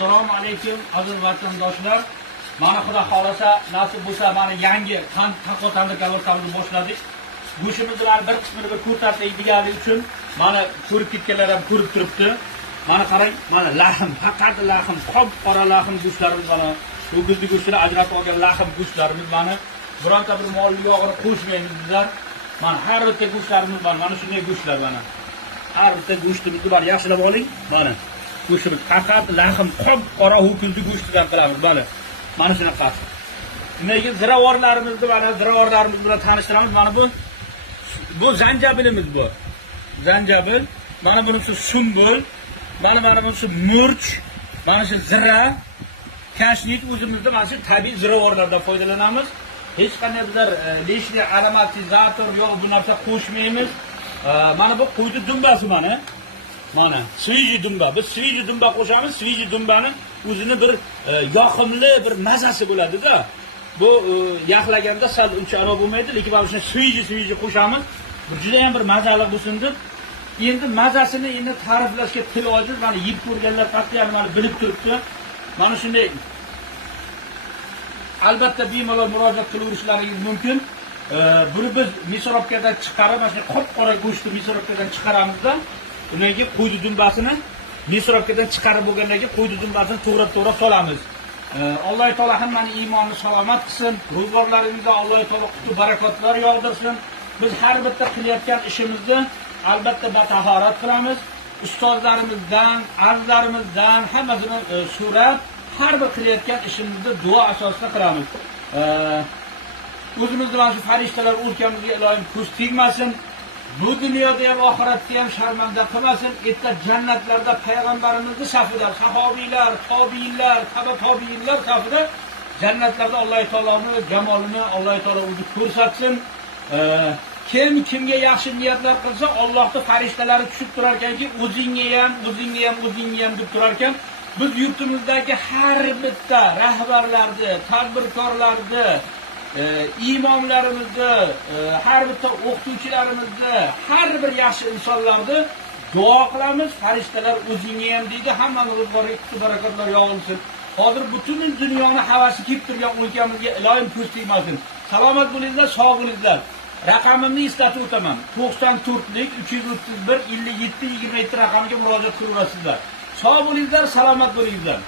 Assalomu alaykum aziz vatandoshlar. Mana xudo xolasa nasib bo'lsa mana yangi taqotanlik kalotamni boshladik. Go'shimizlar bir qismini ko'rsatadiganlik uchun mana ko'rib ketganlar ham ko'rib turibdi. Mana qarang, mana lahm, faqat lahm, qop-qora lahm go'shtlarimiz mana. O'g'izli go'shtlar ajratib olgan lahm go'shtlarimiz mana. Bironta bir mol yog'ini qo'shmaymiz bizlar. Mana har bitta go'shtlarimiz bor. Mana shunday go'shtlar mana. Har bitta go'shtimizni bor, yaxshilab oling. Mana go'shtimiz faqat lahm, qop-qora ho'kizni go'shtidan qilamiz. Mana shunaqasi. Lekin ziravorlarimizni mana ziravorlarimiz bilan tanishtiramiz. Mana bu zanjabilimiz bu. Zanjabil. Mana bunisi sumbul. Mana bunisi murch. Mana shu zira, kashnit o'zimizda mana shu tabiiy ziravorlardan foydalanamiz. Hech qanday bizlar lishli aromatizator yo'q bu narsa qo'shmaymiz. Mana bu qo'ydi dumbasi mana. Mana sviji dumba. Biz sviji dumba qo'shamiz. Sviji dumbani o'zini bir yoqimli bir mazasi bo'ladi-da. Bu yaxlaganda sal uncha aro bo'lmaydi, lekin mana shuni sviji qo'shamiz. Bu juda ham bir mazali bo'lsin deb. Endi mazasini endi ta'riflashga til ojiz. Mana yeb ko'rganlar qat'iyan mana bilib turibdi. Mana shunday albatta bemalol murojaat qilaverishlaringiz mumkin. Buni biz misorobkadan chiqarib, mana shu qop-qora go'shtni misorobkadan chiqaramizda. Undan keyin qo'ydi dumbasini misorobkadan chiqarib bo'lgandan keyin qo'ydi dumbasini to'g'rab solamiz. Alloh taolo hammani iymonni salomat qilsin. Ro'zg'orlaringizga Alloh taolo qutu barakotlar yog'dirsin. Biz har bitta qilayotgan ishimizni albatta batahorat qilamiz. Ustozlarimizdan, azizlarimizdan hammasini so'rab, har bir qilayotgan ishimizni duo asosida qilamiz. O'zimizni mana shu farishtalar o'lkamizga iloyim ko'z tegmasin. Bu dunyoda ham oxiratda ham sharmanda qilmasin. Erta jannatlarda payg'ambarimizning safida, sahobiylar, tobiinlar, tobiinlar safida jannatlarda Alloh taoloning jamolini Alloh taolo o'zi ko'rsatsin. Kimga yaxshi niyatlar qilsa, Allohning farishtalari tushib turar ekanki, o'zingga ham deb turar ekan. Biz yurtimizdagi har bitta rahbarlarni, tadbirkorlarni, imomlarimizni, har bitta o'qituvchilarimizni, har bir yaxshi insonlarni duo qilamiz. Farishtalar o'zingga ham deydi, hammani ro'zg'origa qutu barakotlar yog'ilsin. Hozir butun dunyoni havasi kelib turgan o'lkamizga iloyim ko'z tegmasin. Salomat bo'linglar, sog' bo'linglar. Raqamimni eslatib o'taman. 94lik 331 57 27 raqamiga murojaat qilaverasizlar. Sog' bo'linglar, salomat bo'linglar.